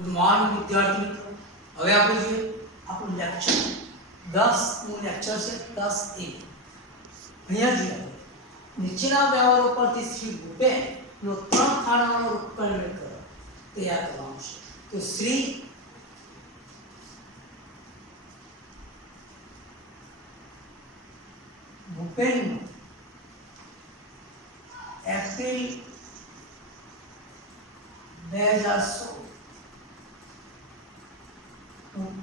Good morning વિદ્યાર્થી મિત્રો. હવે આપણે જોઈએ આપણું લેક્ચર 10 નું લેક્ચર છે 10A. અહીંયા જોઈએ નીચેના વ્યવહારો પરથી શ્રી ભૂપેન નો 3 ખાનાનો રૂપકલ્પ કરો તૈયાર કરવાનું છે. તો શ્રી ભૂપેન એપ્રિલ 2016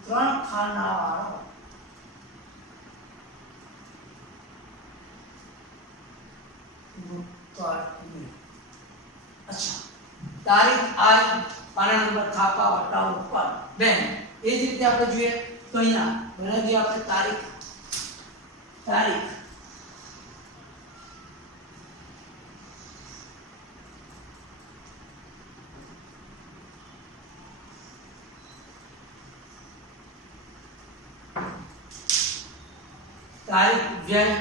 3 ખાનાવાળો રૂપકલ્પ. અચ્છા, તારીખ આજ પાના નંબર થાપા વટાવ ઉપર બેન એ જ રીતે આપણે જોઈએ તો અહીંયા બનાવી આપણે તારીખ વ્યય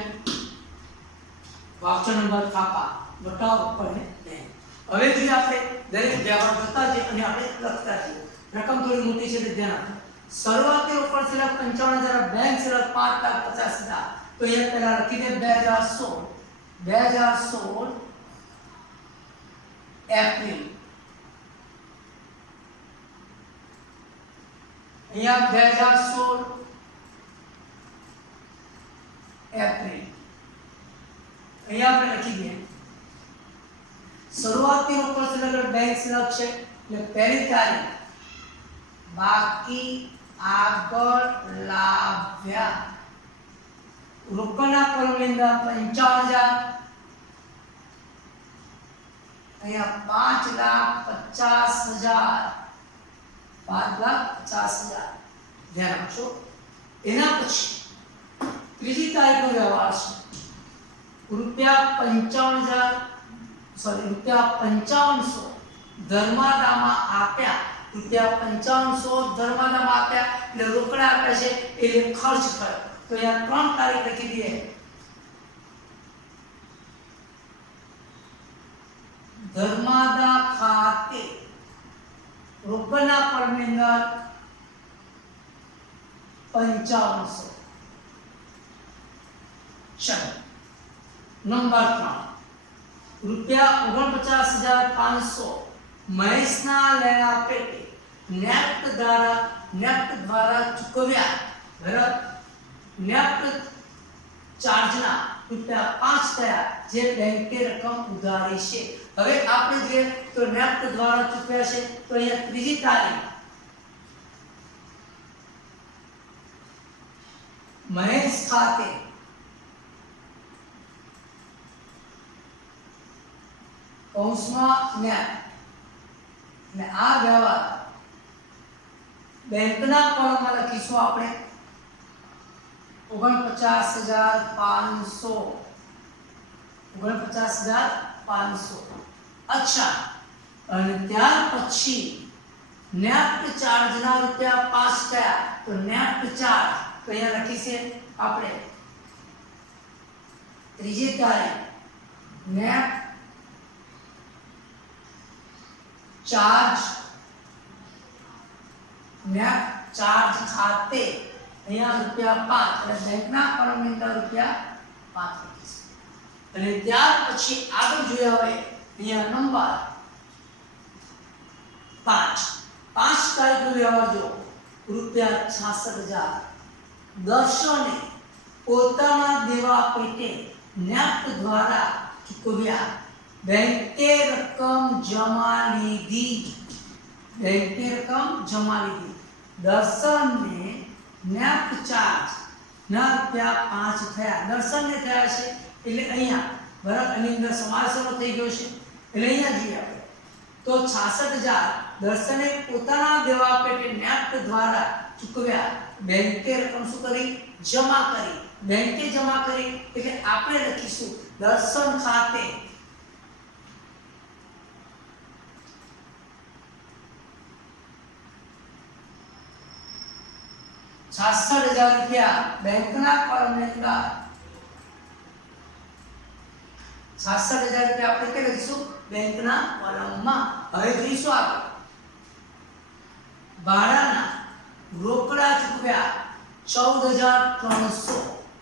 વાક્ય નંબર થાપા વટાવ ઉપર ને બેન. હવે જોઈએ આપણે દરેક વ્યવહાર કરતા છે અને આપણે લખતા છીએ. રકમ થોડી મોટી છે ધ્યાન આપો. શરૂઆતી રોકડ સિલક 55000, બેંક સિલક 5,50,000. તો અહીંયા પહેલા લખી દે 2016 એપ્રિલ. અહીંયા 2016 એપ્રિલ. અહીંયા આપણે લખી દઈએ શરૂઆતી રોકડ સિલક બેંક સિલક છે એટલે પહેલી તારીખ બાકી આગળ લાવ્યા રોકડના કોલમની અંદર 55,000. અહીંયા 5,50,000 5,50,000 ધ્યાન રાખજો. એના પછી ત્રીજી તારીખનો વ્યવહાર છે ₹55,000 ધર્માદામાં આપ્યા. ₹55,000 ધર્માદામાં આપ્યા એટલે રોકડા આપ્યા છે એટલે ખર્ચ કર્યો. તો અહીંયા 3 તારીખ લખી દઈએ. ધર્માદા ખાતે રોકડના કોલમની અંદર 55,000. ચલો નંબર 3 ₹49,500 મહેશના લેણા પેટે નેફ્ટ દ્વારા ચૂકવ્યા. બરાબર, નેફ્ટ ચાર્જના ₹5 થયા જે બેંકે રકમ ઉધારી છે. હવે આપણે જોઈએ તો નેફ્ટ દ્વારા ચૂકવ્યા છે તો અહીંયા ત્રીજી તારીખ મહેશ ખાતે કૌંસમાં નેફ્ટ અને આ વ્યવહાર બેંકના કોલમમાં લખીશું આપણે 49,500. 49,500. અચ્છા, અને ત્યાર પછી નેફ્ટ ચાર્જના ₹5 થયા તો નેફ્ટ ચાર્જ તો અહીંયા લખી છે આપણે ત્રીજી તારીખ નેફ્ટ ચાર્જ ખાતે અહીંયા ₹5 એટલે બેંકના કોલમની અંદર ₹5 લખીશું. અને ત્યાર પછી આગળ જોયા હોય અહીંયા નંબર 5 તારીખનો વ્યવહાર જો ₹66,000 દર્શને પોતાના દેવા પેટે નેફ્ટ દ્વારા ચૂકવ્યા. બેંકે રકમ જમા લીધી. દર્શનને નેફ્ટ ચાર્જ ના ₹5 થયા. દર્શનને થયા છે એટલે અહીંયા બરાબર એની અંદર સમાસનો થઈ ગયો છે એટલે અહીંયા જોઈએ આપણે તો 66,000 દર્શને પોતાના દેવા પેટે નેફ્ટ દ્વારા ચૂકવ્યા. બેંકે રકમ શું કરી? જમા કરી. બેંકે જમા કરી એટલે આપણે લખીશું દર્શન ખાતે ₹66,000 બેંકના કોલમની અંદર 66,000 આપણે કે લખીશું બેંકના કોલમમાં. હવે જોઈશું આપણે ભાડાના રોકડા ચૂકવ્યા 14300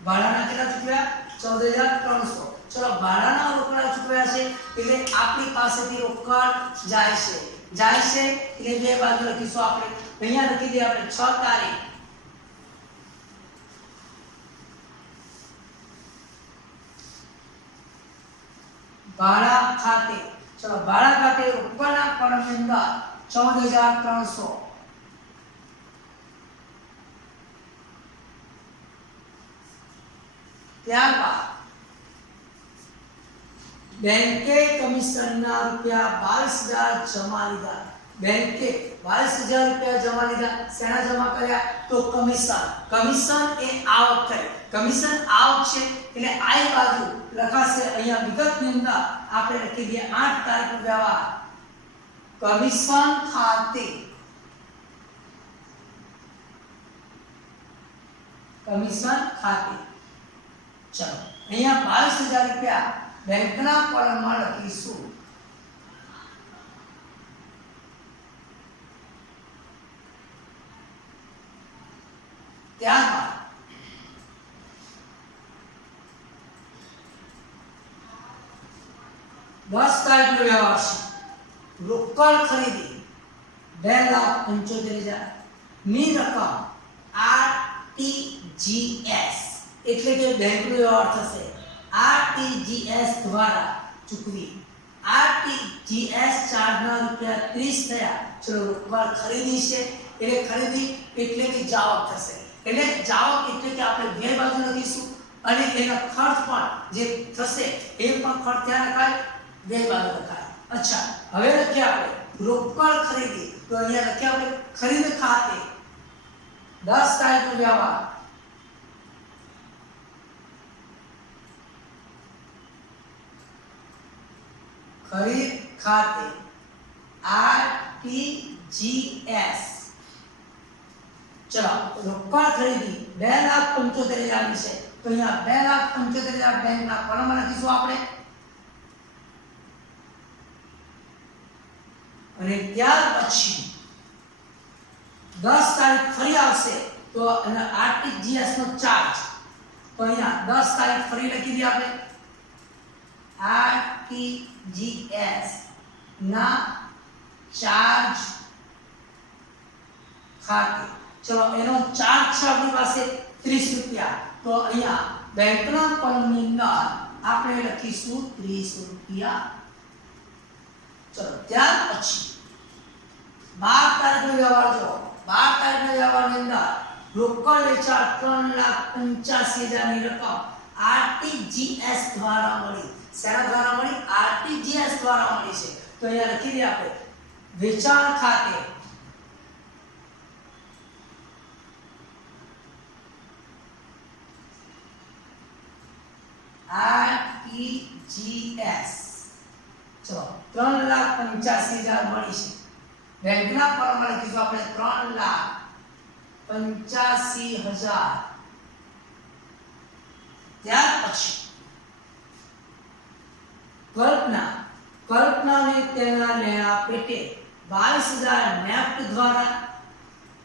ભાડાના કેટલા ચૂકવ્યા 14300 ચલો ભાડાના રોકડા ચૂકવ્યા છે એટલે આપણી પાસેથી રોકડ જાય છે એટલે બે બાજુ લખીશું આપણે અહીંયા લખી દઈએ આપણે 6 તારીખ ભાડા ખાતે ચલો ભાડા ખાતે રોકડના કળમની અંદર 14300 ત્યારબાદ બેંકે કમિશનના રૂપિયા 22000 જમા લીધા બેંકે 22000 રૂપિયા જમા લીધા શેના જમા કર્યા તો કમિશન એ આવક થઈ કમિશન આવક છે એટલે આઈ બાજુ લખાશે અહીંયા વિગતની અંદર આપણે લખી દઈએ 8 તારીખનો વ્યવહાર કમિશન ખાતે ચલો અહીંયા 22000 રૂપિયા બેંકના કોલમમાં લખીશું ત્યારબાદ 10 તારીખનો વ્યવહાર છે રોકડ ખરીદી 2,75,000 ની રકમ RTGS એટલે કે બેંકનો વ્યવહાર થશે RTGS દ્વારા ચૂકવી RTGS ચાર્જના રૂપિયા 30 થયા ચલો રોકડ ખરીદી છે એટલે ખરીદી એટલે કે જાવક થશે એટલે જાવક એટલે કે આપણે બે બાજુ લખીશું અને એનો ખર્ચ પણ જે થશે એ પણ ખર્ચ ત્યાં લખાય બે બાજુ લખાય અચ્છા હવે લખીએ આપણે રોકડ ખરીદી તો અહીંયા લખીએ આપણે ખરીદ ખાતે 10 તારીખનો વ્યવહાર ખરીદ ખાતે RTGS ચલો રોકડ ખરીદી 2,75,000 ની છે તો અહીંયા 2,75,000 બેંકના કોલમમાં લખીશું આપણે અને ત્યાર પછી 10 તારીખ ફરી આવશે તો એના RTGS નો ચાર્જ તો અહીંયા 10 તારીખ ફરી લખી દઈએ આપણે RTGS ના ચાર્જ ખાતે ચલો એનો ચાર્જ છે આપણી પાસે 30 રૂપિયા તો અહીંયા બેંકના કોલમની અંદર આપણે લખીશું 30 રૂપિયા ચલો ત્યાર પછી 12 તારીખનો વ્યવહાર જો 12 તારીખનો વ્યવહારની અંદર રોકડ વેચાણ 3,85,000 ની રકમ RTGS દ્વારા મળી શેના દ્વારા મળી RTGS દ્વારા મળી છે તો અહીંયા લખી દઈએ આપણે વેચાણ ખાતે RTGS ચલો 3,85,000 મળી છે બેંકના કોલમમાં લખીશું આપણે 3,85,000 ત્યાર પછી કલ્પનાને તેના લેણા પેટે 22,000 નેફ્ટ દ્વારા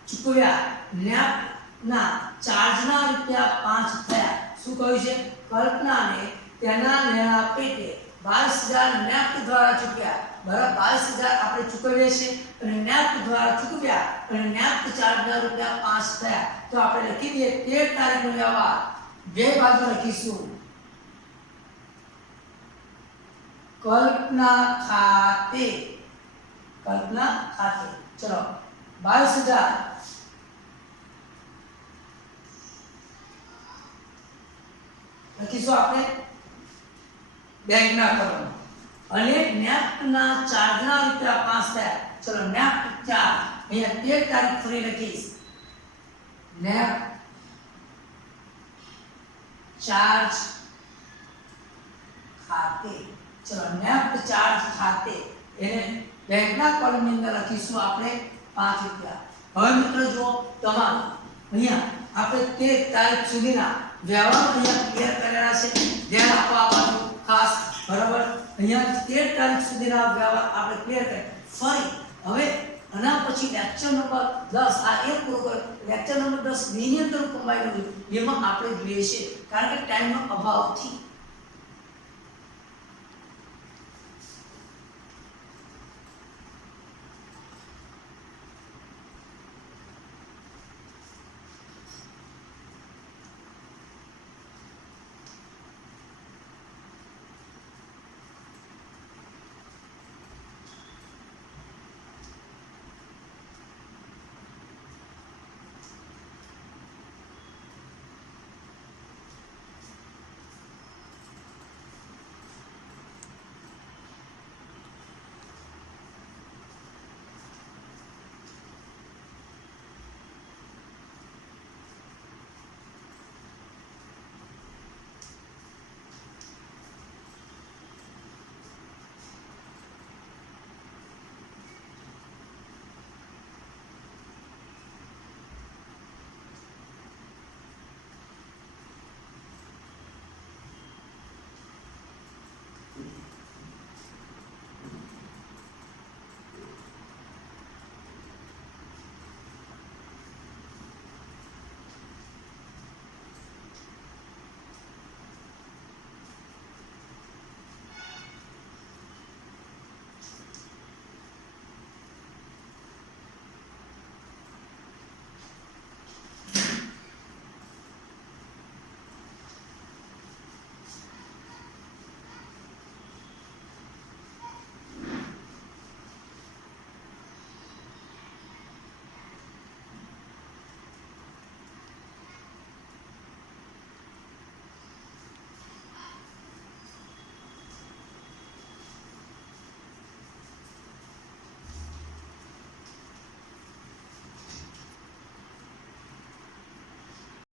ચૂકવ્યા નેફ્ટના ચાર્જના રૂપિયા 5 થયા શું કહ્યું છે કલ્પનાને તેના લેણા પેટે 22,000 નેફ્ટ દ્વારા ચૂકવ્યા બરાબર 22,000 આપણે ચૂકવીએ છીએ અને નેફ્ટ દ્વારા ચૂકવ્યા અને નેફ્ટ ચાર્જના રૂપિયા 5 થયા તો આપણે લખી દઈએ 13 તારીખનો વ્યવહાર બે બાજુ લખીશું કલ્પના ખાતે ચલો 22,000 લખીશું આપણે બેંકના કોલમ અને નેફ્ટના ચાર્જના રૂપિયા 5 થયા ચલો નેફ્ટ ચાર્જ અહીંયા 13 તારીખ ફરી લખીશ નેફ્ટ ચાર્જ ખાતે ચલો નેફ્ટ ચાર્જ ખાતે એને બેંકના કોલમની અંદર લખીશું આપણે 5 રૂપિયા હવે મિત્રો જો તમામ અહીંયા આપણે 13 તારીખ સુધીના વ્યવહાર અહીંયા ક્લિયર કરેલા છે ધ્યાન આપવા આવવાનું ખાસ બરાબર અહીંયા 13 તારીખ સુધીના વ્યવહાર આપણે ક્લિયર કર્યા ફરી હવે આના પછી લેક્ચર નંબર 10 આ એક પૂરો કર્યો. લેક્ચર નંબર 10 ની અંદર કમ્બાઈન એમાં આપણે જોઈએ છે કારણ કે ટાઈમનો અભાવથી